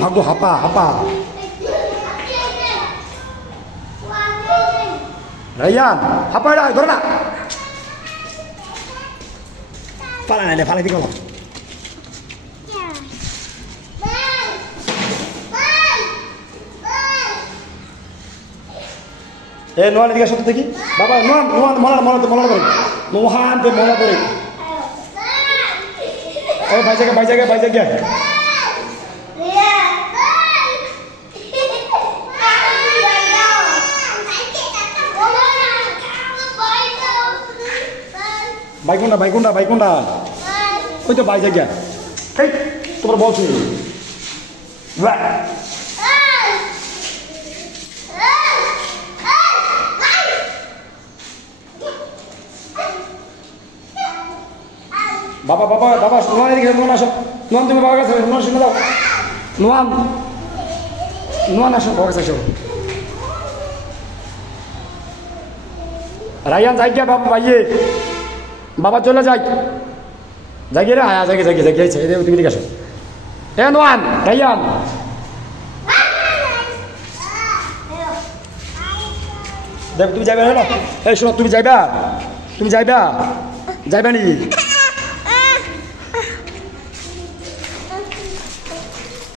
ভাগো হাপা হাপা রায়ান হাপা ধরে না পালা না পালা দিকে এ নোয়ান এদিকে সত্য দেখি বাবা নোয়ান নোয়ান মলা মলা মলা করে নোহান তো মলা করে ওই ভাই জায়গা বাইকুন্ডা ওই তো ভাই জায়গা এই তোমার বলছি বাবা নোয়ান এদিকে নোয়ান আসো নোয়ান তুমি বাবার কাছে নোয়ান শুনে দাও নোয়ান আসো বাবার কাছে আসো রায়ান যাই গিয়া বাবা ভাইয়ে বাবা চলে যাই জাগিয়ে রে হ্যাঁ জাগিয়েছে তুমি দিকে আসো এ নোয়ান রায়ান দেখ তুমি যাইবা না এই শোনো তুমি যাইবা নি